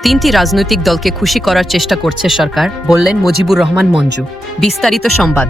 তিনটি রাজনৈতিক দলকে খুশি করার চেষ্টা করছে সরকার বললেন মুজিবুর রহমান মঞ্জু। বিস্তারিত সংবাদ।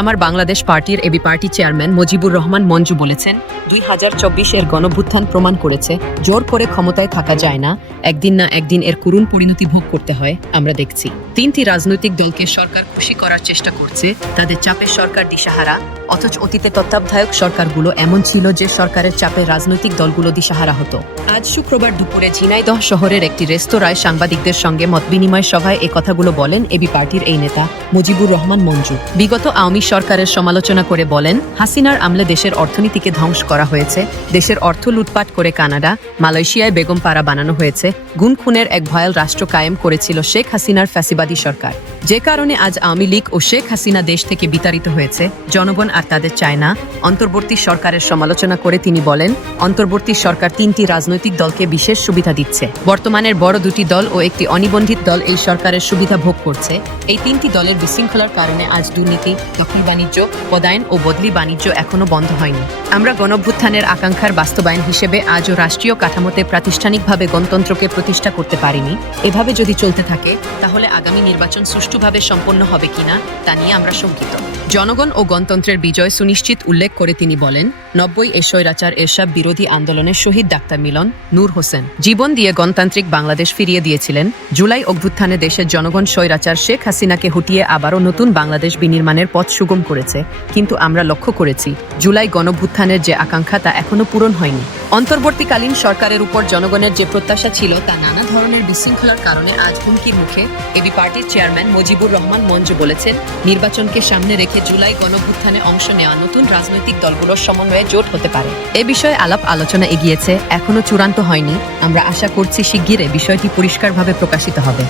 আমার বাংলাদেশ পার্টির AB party chairman Mojibur Rahman Manju বলেছেন, দুই হাজার চব্বিশের গণভুত্থান প্রমাণ করেছে, জোর করে ক্ষমতায় থাকা যায় না, একদিন না একদিন এর করুণ পরিণতি ভোগ করতে হয়, আমরা দেখছি। তিনটি রাজনৈতিক দলকে সরকার খুশি করার চেষ্টা করছে, তাদের চাপে সরকার দিশাহারা, অথচ অতীতে তত্ত্বাবধায়ক সরকারগুলো এমন ছিল যে সরকারের চাপে রাজনৈতিক দলগুলো দিশাহারা হতো। আজ শুক্রবার দুপুরে ঝিনাইদহ শহরের একটি রেস্তোরাঁয় সাংবাদিকদের সঙ্গে মতবিনিময় সভায় এ কথাগুলো বলেন এবি পার্টির এই নেতা মুজিবুর রহমান মঞ্জু। বিগত আওয়ামী সরকারের সমালোচনা করে বলেন, হাসিনার আমলে দেশের অর্থনীতিকে ধ্বংস করা হয়েছে। দেশের অর্থ লুটপাট করে কানাডা, মালয়েশিয়ায় বেগম পাড়া বানানো হয়েছে। গুম খুনের এক ভয়াল রাষ্ট্র কায়েম করেছিল শেখ হাসিনার ফ্যাসিবাদী সরকার। যে কারণে আজ আওয়ামী লীগ ও শেখ হাসিনা দেশ থেকে বিতাড়িত হয়েছে। জনগণ আর তাদের চায় না। অন্তর্বর্তী সরকারের সমালোচনা করে তিনি বলেন, অন্তর্বর্তী সরকার তিনটি রাজনৈতিক দলকে বিশেষ সুবিধা দিচ্ছে। বর্তমানের বড় দুটি দল ও একটি অনিবন্ধিত দল এই সরকারের সুবিধা ভোগ করছে। এই তিনটি দলের বিশৃঙ্খলার কারণে আজ দুর্নীতি দখল বাণিজ্য, পদায়ন ও বদলি বাণিজ্য এখনও বন্ধ হয়নি। আমরা গণভ্যুত্থানের আকাঙ্ক্ষার বাস্তবায়ন হিসেবে আজও রাষ্ট্রীয় কাঠামোতে প্রাতিষ্ঠানিকভাবে গণতন্ত্রকে প্রতিষ্ঠা করতে পারিনি। এভাবে যদি চলতে থাকে, তাহলে আগামী নির্বাচন সুষ্ঠুভাবে সম্পন্ন হবে কিনা, তা নিয়ে আমরা শঙ্কিত। জনগণ ও গণতন্ত্রের বিজয় সুনিশ্চিত উল্লেখ করে তিনি বলেন, নব্বই এ স্বৈরাচার এরশাব বিরোধী আন্দোলনের শহীদ ডাক্তার মিলন নূর হোসেন। জীবন দিয়ে গণতান্ত্রিক বাংলাদেশ ফিরিয়ে দিয়েছিলেন। জুলাই অভ্যুত্থানে দেশের জনগণ স্বৈরাচার শেখ হাসিনাকে হুটিয়ে আবারও নতুন বাংলাদেশ বিনির্মাণের পথ সুগম করেছে, কিন্তু আমরা লক্ষ্য করেছি, জুলাই গণভ্যুত্থানের যে আকাঙ্ক্ষা তা এখনও পূরণ হয়নি। অন্তর্বর্তীকালীন সরকারের উপর জনগণের যে প্রত্যাশা ছিল, তা নানা ধরনের বিশৃঙ্খলার কারণে আজ হুমকির মুখে এবি পার্টির চেয়ারম্যান মুজিবুর রহমান মঞ্জু বলেছেন, নির্বাচনকে সামনে রেখে জুলাই গণভুত্থানে অংশ নেওয়া নতুন রাজনৈতিক দলগুলোর সমন্বয়ে জোট হতে পারে। এ বিষয়ে আলাপ আলোচনা এগিয়েছে, এখনও চূড়ান্ত হয়নি। আমরা আশা করছি শিগগিরে বিষয়টি পরিষ্কারভাবে প্রকাশিত হবে।